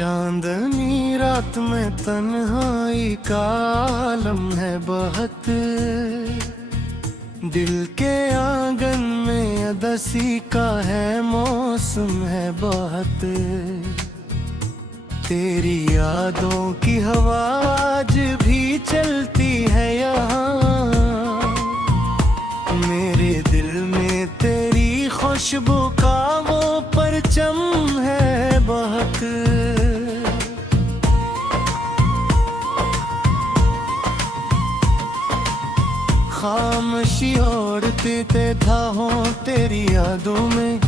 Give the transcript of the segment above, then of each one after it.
चांदनी रात में तन्हाई का आलम है बहुत, दिल के आंगन में अदसी का है मौसम है बहुत। तेरी यादों की हवा आज भी चलती है यहाँ, मेरे दिल में तेरी खुशबू का वो परचम है बहुत। खामोशी ओढ़ते था हो तेरी यादों में,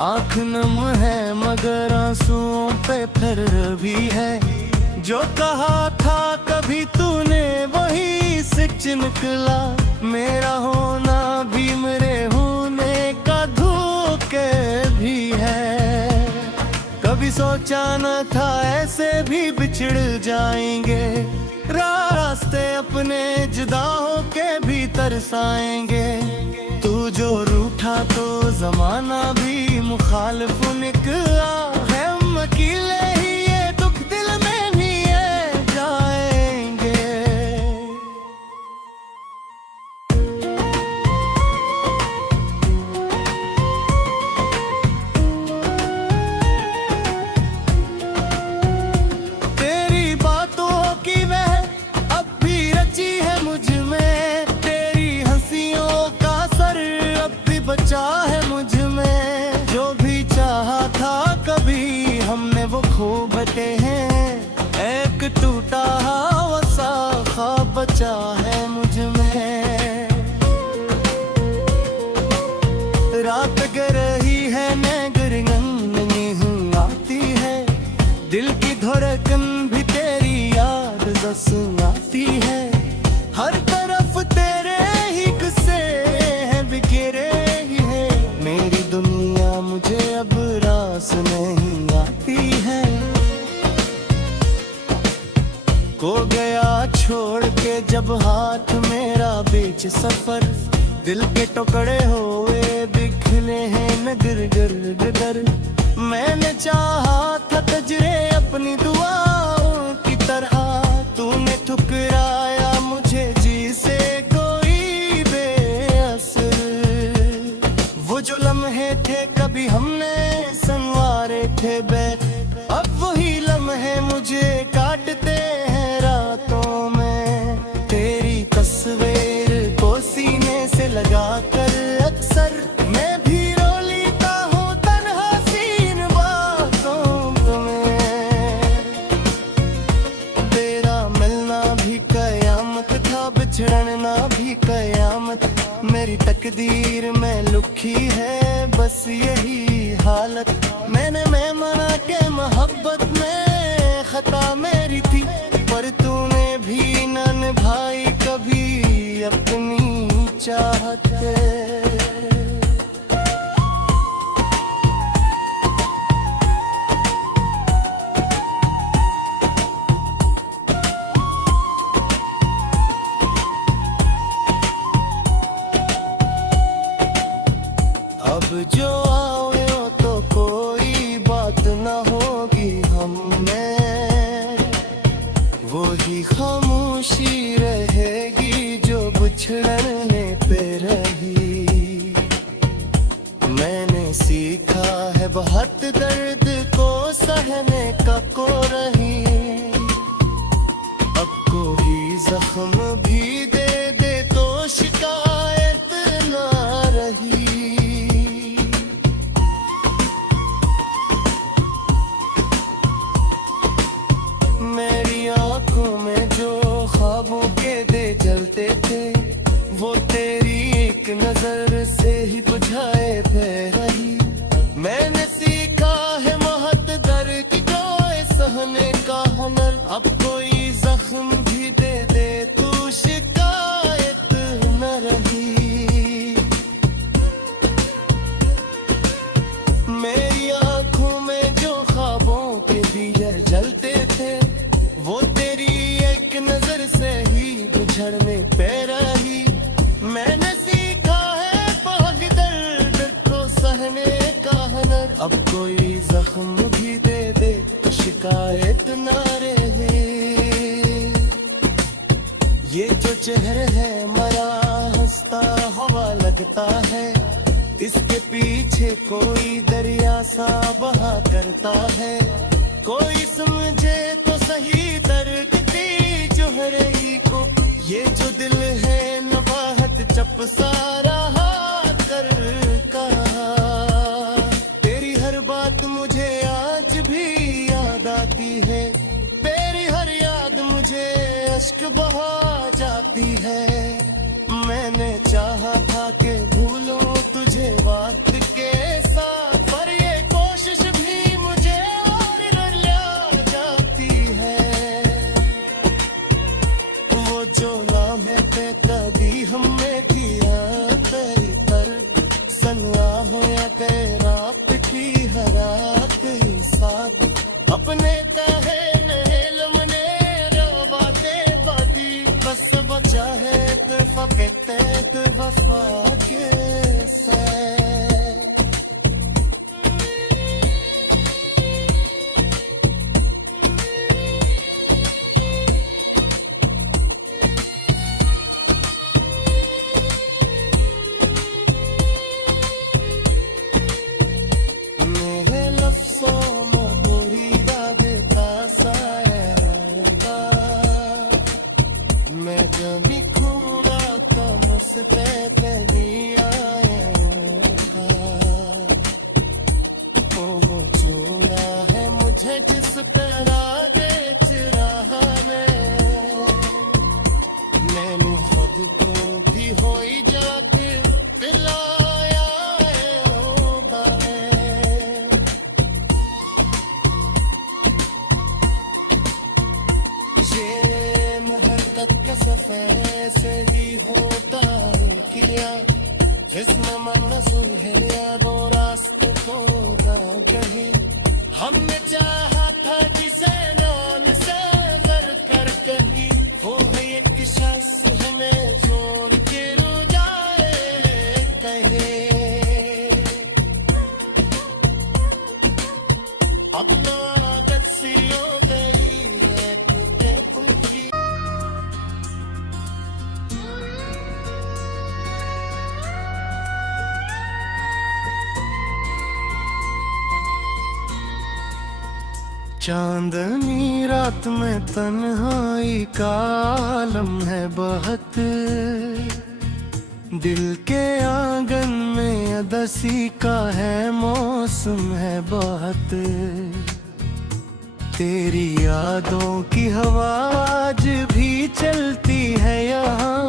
आँख नम है मगर आंसुओं पे फिर भी है। जो कहा था कभी तूने वही सच निकला, मेरा होना भी मेरे होने का धोखे भी है। कभी सोचा न था ऐसे भी बिछड़ जाएंगे, रास्ते अपने जुदा होके भी तरसाएंगे। तू जो रूठा तो जमाना भी मुखालिफ निकला है, हम अकेले ही ये दुख दिल में लिए जाएंगे। तेरी बातों की वह अब भी रची है मुझ में, तेरी हंसियों का सर अब भी बचा है मुझ में। जो भी चाहा था कभी हमने वो खो बैठे हैं, एक टूटा हुआ सा ख्वाब बचा है मुझ में। रात गिर रही है नगर नींद आती है, दिल की धड़कन भी तेरी याद सुनाती है। हर तरफ तेरे ही किस्से हैं बिखरे ही है, मेरी दुनिया मुझे अब रास नहीं आती है। खो गया छोड़ के जब हाथ मेरा बीच सफर, दिल के टुकड़े हुए बिखरे हैं नगर गर। मैंने चाहा था तजरे अपनी दुआओं की तरह, तूने ठुकराया मुझे जी से कोई बेअसर। वो जो लम्हे थे कभी हमने संवारे थे अब वही लम्हे मुझे काटते हैं रातों में। तेरी तस्वीर को सीने से लगा कर अक्सर मैं भी रो लेता हूँ तन्हा सीन बातों में। तेरा मिलना भी कयामत था, बिछड़ना भी कयामत, मेरी तकदीर में लिखी है बस यही हालत। मैंने मना के मोहब्बत में खता मेरी थी, पर तूने भी न निभाई कभी अपनी चाहत। अब जो आओ तो कोई बात न होगी हमें, वही खामोशी रहेगी जो बिछड़ने पे रही। मैंने सीखा है बहुत दर्द को सहने का को रही, अब कोई जख्म भी दे दे तो शिकायत ना रही। मेरी आंखों में जो ख्वाबों के दे जलते थे, वो तेरी एक नजर से ही बुझाए पे रही। मैंने सीखा है मोहत दर्द को सहने का हुनर, अब कोई जख्म भी दे दे तू शिकायत न रही। मेरी आंखों में जो ख्वाबों के दिए जलते थे, वो तेरी एक नजर से ही बिछड़ने पे रही। मैंने सीखा है पाग दर्द को सहने का हुनर, अब कोई जख्म भी दे दे तो शिकायत आता है, इसके पीछे कोई दरिया सा बहा करता है। कोई समझे तो सही दर्द की जो हर ही को, ये जो दिल है नवाहत चप सा रहा कर का। तेरी हर बात मुझे आज भी याद आती है, तेरी हर याद मुझे अश्क बहा जाती है। मैंने चाहा था कि भूलूं तुझे वक्त के साथ, पर ये कोशिश भी मुझे और रुला जाती है। वो जो लम्हे पे कभी हमने किया तेरी पर, सनवा हो या तेरा पिटी हरात ही साथ, अपने तहे नहेल मने रवाते बाकी, बस बचा है इत्तेफाक के वफा के साथ। मेरे लफ्ज़ों में बुरी यादें तासाएगा, मैं जब भी खूरा कम से नहीं आएगा। वो चूना है मुझे जिस तरह बेच रहा मैंने खुद को भी हो ही जाके दिलाया है। ये महर तक के सफर से भी होता है किया, जिसमें मन सुलझे दो रास्तों को कहीं। हमने चाहा था जिसे नाम से कर कर कहीं, वो है एक शख्स हमें छोड़ के रू जाए कहे। अब तो आदत सी हो गई है तुझे पूछी। चांदनी रात में तन्हाई का आलम है बहुत, दिल के आंगन में अदसी का है मौसम है बहुत। तेरी यादों की हवा आज भी चलती है यहाँ,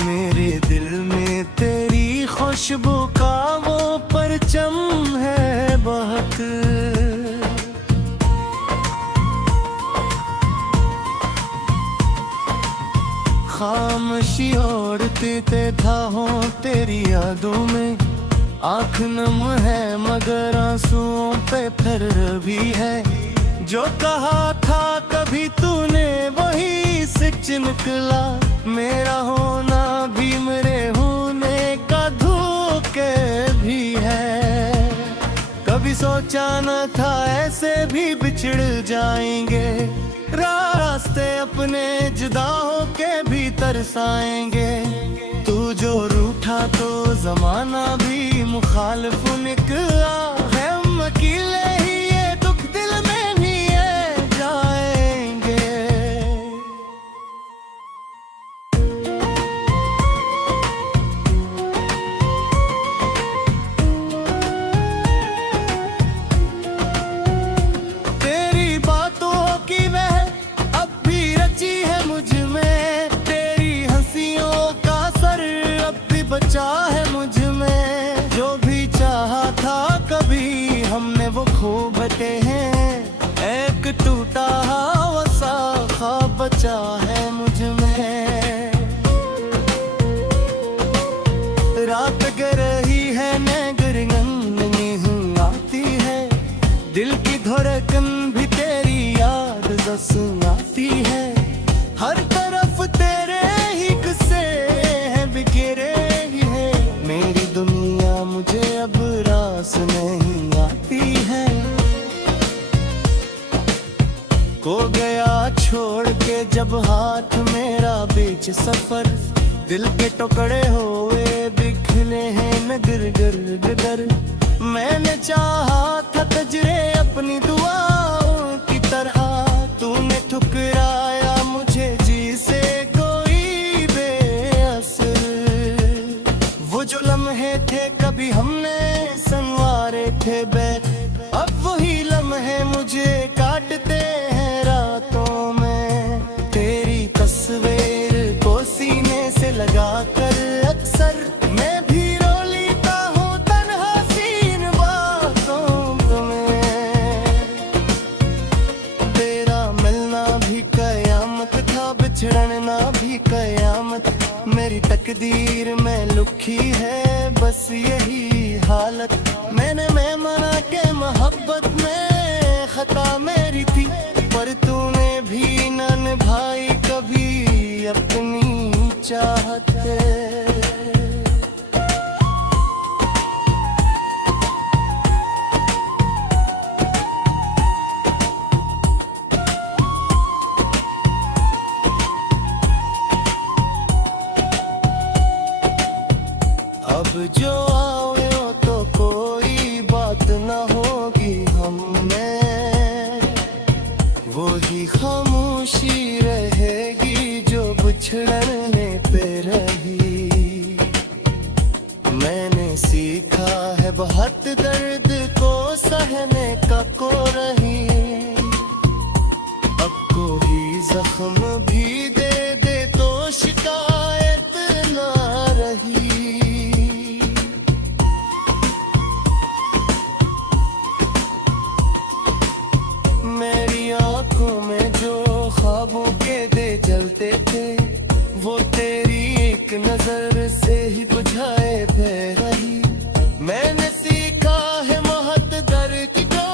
मेरे दिल में तेरी खुशबू का वो परचम है बहुत। खामोशी और तीते धाहों तेरी यादों में, आँख नम है मगर आंसुओं पे फिर भी है। जो कहा था कभी तूने वही सच निकला, मेरा होना भी मेरे होने का धोखे भी है। कभी सोचा न था ऐसे भी बिछड़ जाएंगे, रास्ते अपने जुदा होके भी तरसाएंगे। तू जो रूठा तो जमाना भी मुखालिफ निकला है, हम अकेले ही ये दुख दिल में भी है जाएंगे। तेरी बातों की वह अब भी रची है मुझ में, तेरी हंसियों का सर अब भी बचा है मुझ में। जो भी चाहा था कभी हमने वो खो बटे हैं, एक टूटा हुआ सा ख्वाब बचा है मुझ में। रात गर रही है नगरगन आती है, दिल की धड़कन भी तेरी याद दस आती है। हर तरफ तेरे ही किस्से हैं बिखरे ही है, मेरी दुनिया मुझे अब रास नहीं आती है। को गया छोड़ के जब हाथ मेरा बीच सफर, दिल के टुकड़े हो बने हैं नगर गर गर। मैंने चाहा था तजरे अपनी दुआओं की तरह, तूने ठुकराया मुझे जी से कोई बेअसर। वो जो लम्हे थे कभी हमने संवारे थे बैठ, अब वही लम्हे मुझे काटते हैं रातों में। तेरी तस्वीर को सीने से लगाकर अक्सर मैं भी रो लेता हूँ तन्हा सीन बातों में। तेरा मिलना भी कयामत था, बिछड़ना भी कयामत। मेरी तकदीर में लिखी है बस यही हालत। मैंने मना के मोहब्बत में खता मेरी थी, पर तूने भी न निभाई कभी अपनी चाहत। अब जो आओ तो कोई बात न होगी हम में, वो ही खामोशी रहेगी जो बिछड़ने पे रही। मैंने सीखा है बहुत दर्द को सहने का को रही, अब कोई जख्म भी दे दे तो शिकायत ना रही। मेरी आंखों में जो ख्वाबों के दे जलते थे, वो तेरी एक नजर से ही बुझाए बह रही। मैंने सीखा है बहुत दर्द को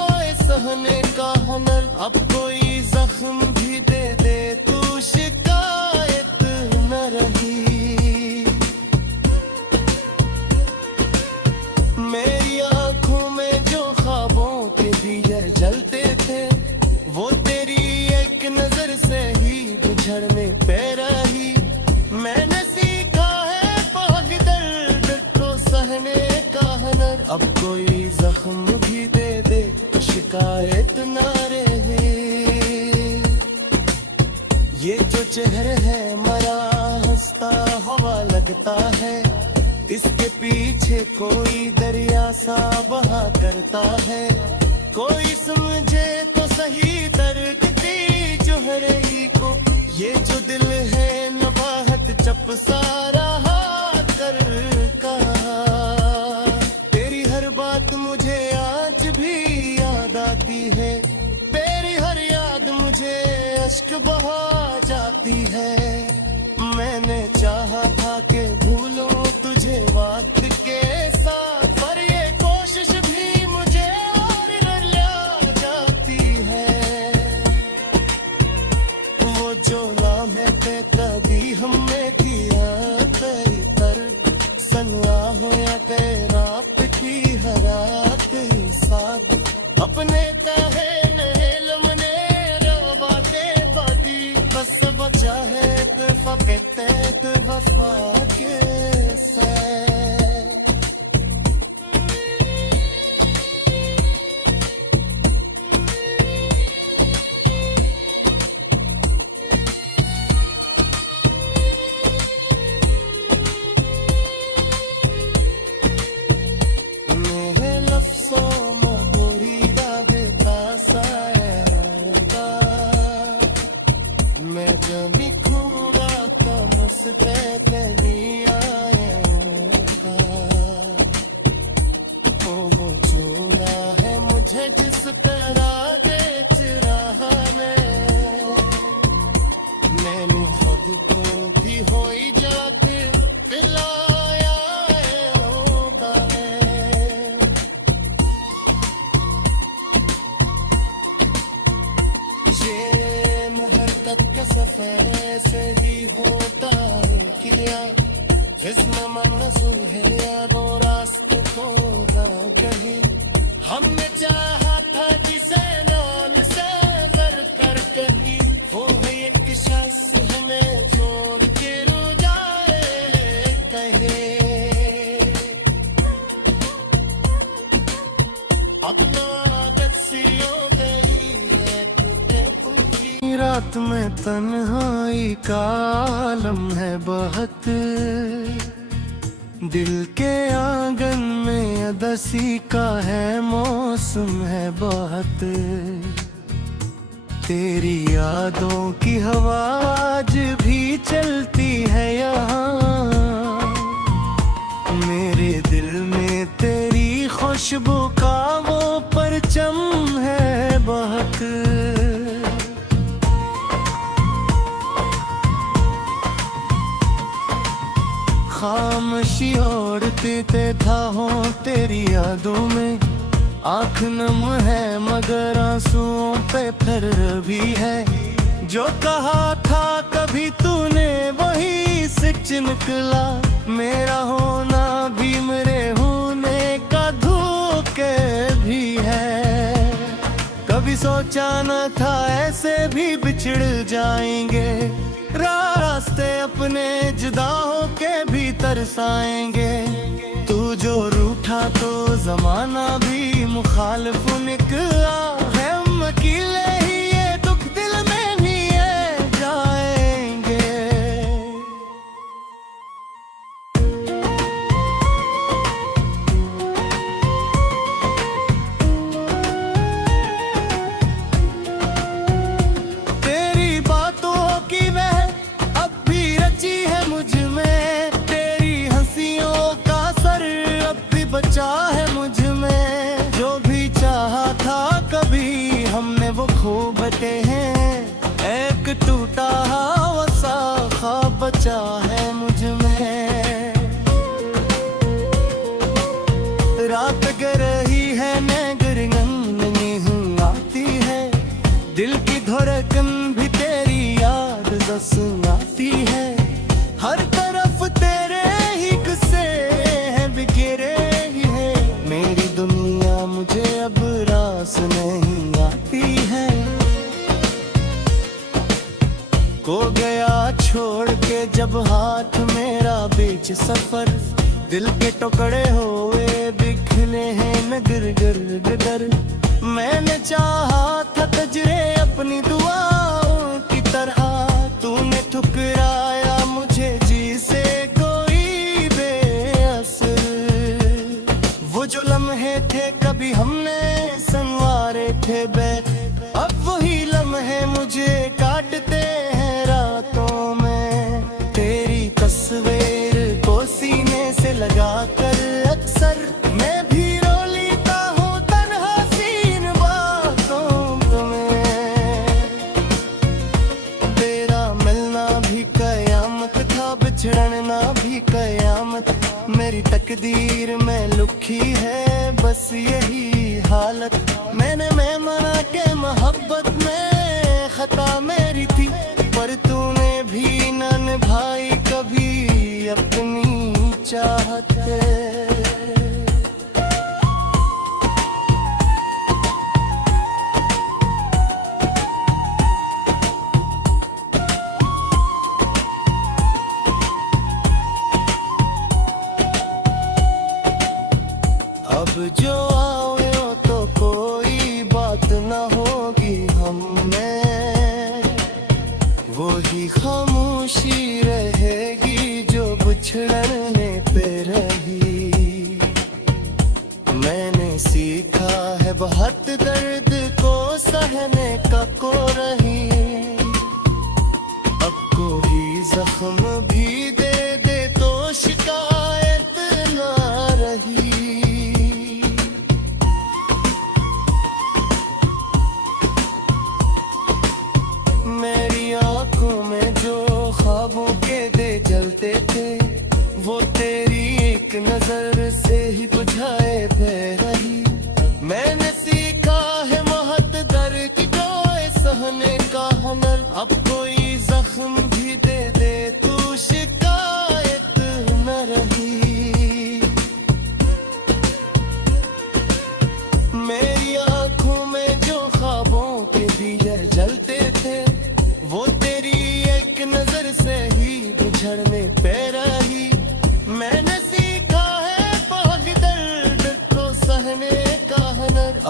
सहने का हुनर, अब कोई जख्म भी दे दे तू शिकायत न रही। मेरी आंखों में जो ख्वाबों के दिए जलते थे, वो तेरी एक नजर से ही बुझड़ने पे रही। मैंने सीखा है बहुत दर्द को सहने का हुनर, अब कोई जख्म भी दे दे तो शिकायत ना रहे। ये जो चेहरे है मरा हंसता हवा लगता है, इसके पीछे कोई दरिया सा बहा करता है। कोई समझे तो सही दर्द दी चेहरे ही को, ये जो दिल है नबाहत चप सारा कर कहा। तेरी हर बात मुझे आज भी याद आती है, तेरी हर याद मुझे अश्क बहा जाती है। मैंने चाहा था कि भूलूं तुझे वक्त के साथ, पर ये कोशिश भी मुझे और रुला जाती है। वो जो लम्हे पे कभी हमने किया कई तर, सनवा हो या कैरात की हरात साथ, अपने कहे नहेल मने रो बातें बाती, बस बचा है तो वफा के साथ। मेरे लफ्ज़ों में बोरीदा देता साएगा, मैं जब लिखूंगा तो मुझसे नहीं आएगा। वो चूना है मुझे जिस तरह बेच रहा मैंने खुद को भी हो ही जाके पिलाया होगा। ये महर तक का सफर से ही होता है किया, इसमें मंसूर है यादों रास्ते को कहीं। हमने चाहा था जिसे नाम से बर कर कहीं, वो है एक शख्स हमें छोड़ के रो जाए कहे। अपना आदत सी हो गई है टूटे फूटी रात में तन्हाई का आलम है बहुत दिल के आंगन में अदसी का है मौसम है बहुत तेरी यादों की हवा आज भी चलती है यहाँ मेरे दिल में तेरी खुशबू का वो परचम है बहुत खामोशी ओढ़ते था हो तेरी यादों में आँख नम है मगर आंसुओं पे फिर भी है जो कहा था कभी तूने वही सच निकला मेरा होना भी मेरे होने का धोखे भी है कभी सोचा न था ऐसे भी बिछड़ जाएंगे रास्ते अपने जुदा होके भी तरसाएंगे तू जो रूठा तो जमाना भी मुखालिफ निकला है हम अकेले ही ये दुख दिल में लिए जाएंगे तेरी बातों की वह अब भी रची है मुझ में तेरी हंसियों का सर अब भी बचा है मुझ में जो भी चाहा था कभी हमने वो खो बैठे हैं एक टूटा हुआ सा ख्वाब बचा है मुझ में रात गर रही है नगर नहीं आती है दिल की धड़कन भी तेरी याद सुनाती है हर तरफ तेरे ही किस्से हैं बिखरे ही है मेरी दुनिया मुझे अब रास नहीं आती है को गया छोड़ के जब हाथ मेरा बीच सफर दिल के टुकड़े हुए बिखरे हैं नगर गर गर मैंने चाहा था तजरे अपनी दुआओं की तरह तूने ठुकराया मुझे जी से कोई बेअसर वो जो लम्हे थे कभी हमने संवारे थे अब वही लम्हे मुझे काटते हैं रातों में तेरी तस्वीर को सीने से लगाकर अक्सर मैं भी रो लेता हूँ तन्हा सीन बातों में तेरा मिलना भी कयामत था बिछड़ना भी कयामत मेरी तकदीर में लिखी है बस यही हालत मैंने मना के मोहब्बत में खता मेरी थी पर तूने भी न निभाई कभी अपनी चाहत अब जो आओ तो कोई बात न होगी हमें वही खामोशी रहेगी जो बिछड़ने पे रही मैंने सीखा है बहुत दर्द को सहने का को रही अब कोई जख्म भी दे दे तो शिकायत ना रही मेरी आंखों में जो ख्वाबों के दे जलते थे वो तेरी एक नजर से ही बुझाए थे रही मैंने सीखा है बहुत दर्द को सहने का हुनर अब कोई जख्म भी दे दे तू शिकायत न रही मेरी आंखों में जो ख्वाबों के दिए जलते थे वो तेरी एक नजर से ही बिछड़ने पे रही मैंने सीखा है बहुत दर्द को सहने का हुनर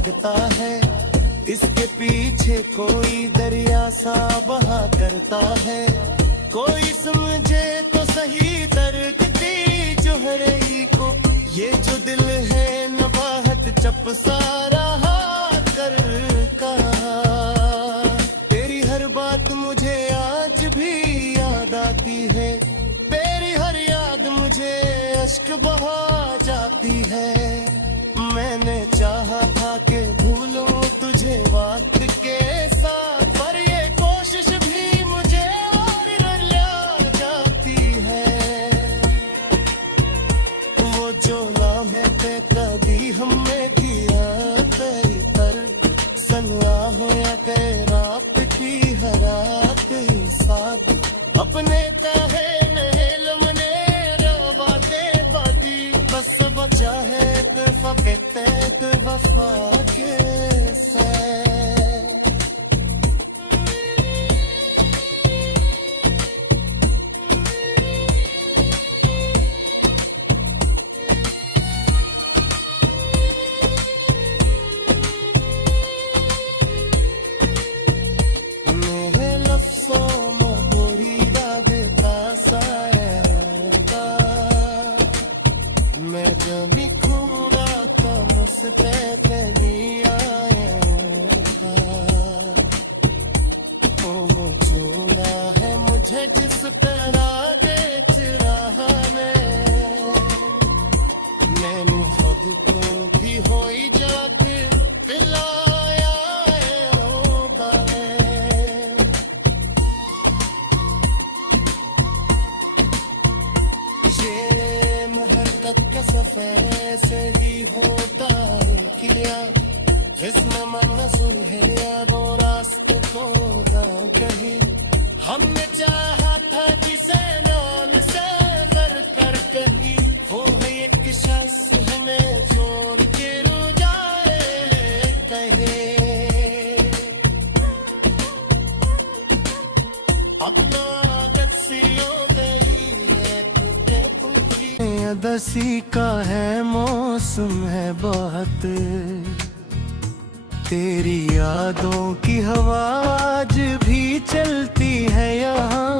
लगता है, इसके पीछे कोई दरिया सा बहा करता है। कोई समझे तो सही दर्द दी जो हर ही को, ये जो दिल है नबाहत चप सा रहा कर का। तेरी हर बात मुझे आज भी याद आती है, तेरी हर याद मुझे अश्क बहा जाती है। मैंने चाहा था कि भूलूं तुझे वक्त के साथ, पर ये कोशिश भी मुझे और रुला जाती है। वो जो लम्हे पे कभी हमने किया तेरी तर, सनवा हो या कह रात की हर रात ही साथ, अपने तहे महल मने रवाते बाती, बस बचा है फकेत वफा के साथ। मेरे लफ्ज़ों में पूरी याद का साया, मैं जब लिखूंगा तो मुझसे नहीं आएगा। वो झूला है मुझे जिस तरह बेच रहा मैंने खुद को भी हो ही जाके पिलाया होगा। ये महर तक के सफर से ही होता है किया, जिसमें मन सुलझे वो रास्ते को कहीं। हमने चाहा था जिसे नाम से कर कहीं, वो है एक शख्स हमें छोड़ के रू जाए कहे। अपना दसी का है मौसम है बहुत, तेरी यादों की हवा आज भी चलती है यहाँ।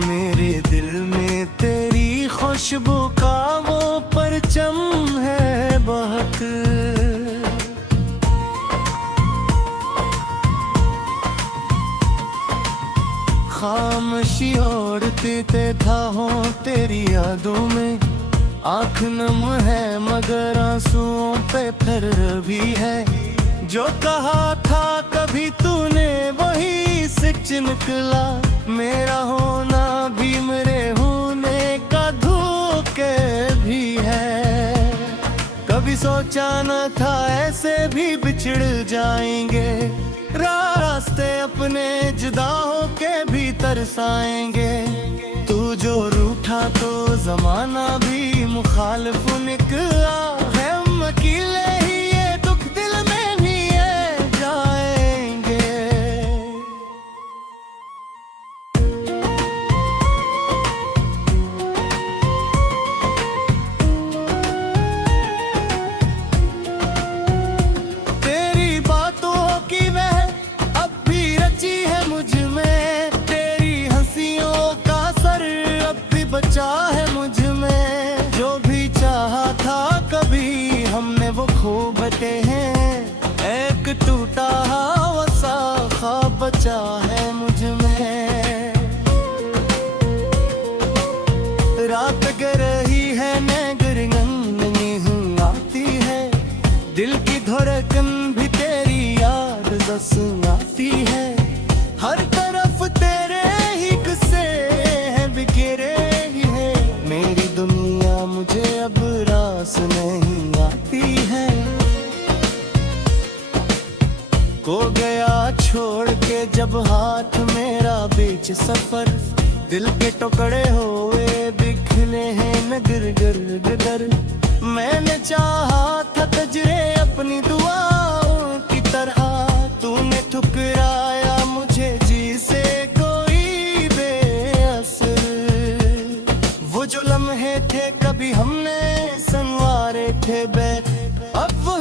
मेरे दिल में तेरी खुशबू का वो परचम है बहुत। खामोशी ओढ़ते था हो तेरी यादों में, आँख नम है मगर आंसुओं पे फिर भी है। जो कहा था कभी तूने वही सच निकला, मेरा होना भी मेरे होने का धोखे भी है। कभी सोचा न था ऐसे भी बिछड़ जाएंगे, रास्ते अपने जुदा होके भी तरसाएंगे। तू जो रूठा तो जमाना भी मुखालिफ निकला है, हम अकेले ही ये दुख दिल में लिए जाएंगे। तेरी बातों की वह अब भी रची है मुझ में, तेरी हंसियों का सर अब भी बचा है मुझ में। जो भी चाहा था कभी हमने वो खो बैठे हैं, एक टूटा हुआ सा ख्वाब बचा है मुझ में। रात गर रही है नगर नहीं आती है, दिल की धड़कन भी तेरी याद दस आती है। हर तरफ तेरे ही किस्से हैं बिखरे ही है, मेरी दुनिया मुझे अब रास नहीं आती है। को गया छोड़ के जब हाथ मेरा बीच सफर, दिल के टुकड़े हुए बिखरे हैं नगर गर गर। मैंने चाहा था तजरे अपनी दुआओं की तरह, तूने ठुकराया मुझे जी से कोई बेअसर। वो जो लम्हे थे कभी हमने संवारे थे अब वो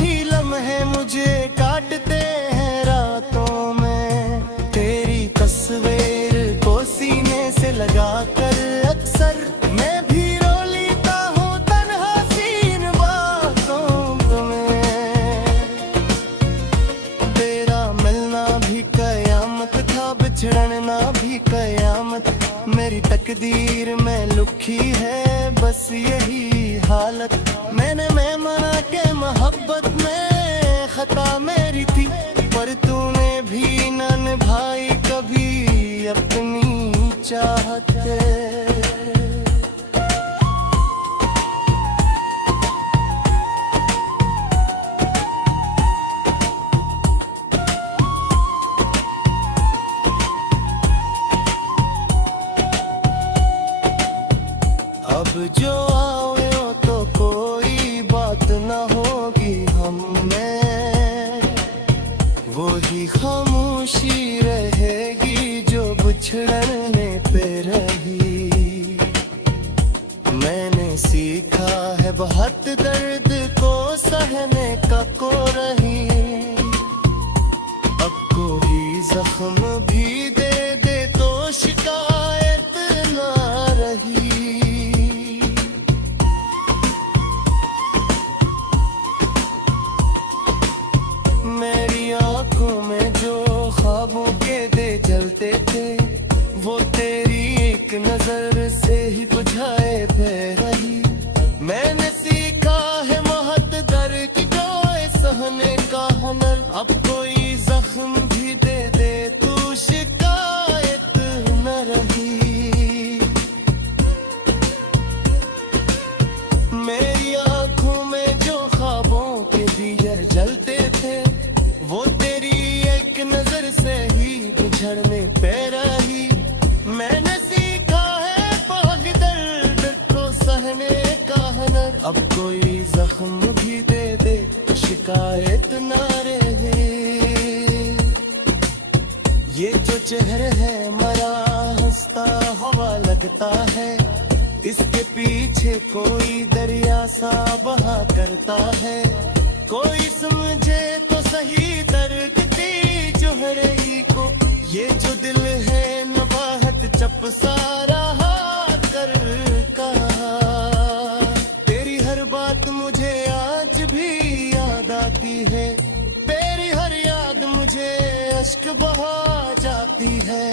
तकदीर में लिखी है बस यही हालत। मैंने मना के मोहब्बत में खता मेरी थी, पर तूने भी न निभाई कभी अपनी चाहत। अब जो आओ तो कोई बात न होगी हम में, वो ही खामोशी रहेगी जो बिछड़ने पे रही। मैंने सीखा है बहुत दर्द को सहने का को रही, अब कोई जख्म भी दे दे तो शिकायत ना रही। मेरी आंखों में जो ख्वाबों के दे जलते थे, वो तेरी एक नजर से ही बुझाए पे रही। मैंने सीखा है मोहत दर्द की जोए सहने का हुनर, अब कोई जख्म भी दे दे तू शिकायत न रही। मेरी आंखों में जो ख्वाबों के दिए जलते थे, वो तेरी एक नजर से ही बिछड़ने पे रही। मैंने सीखा है पाग दर्द को सहने का हुनर, अब कोई जख्म भी दे दे शिकायत ना रहे। ये जो चेहरा है मरा हंसता हुआ लगता है, इसके पीछे कोई दरिया सा बहा करता है। कोई समझे तो सही दर्द की जोहरे ही को, ये जो दिल है नबाहत चप सारा कर का। तेरी हर बात मुझे आज भी याद आती है, तेरी हर याद मुझे अश्क बहा जाती है।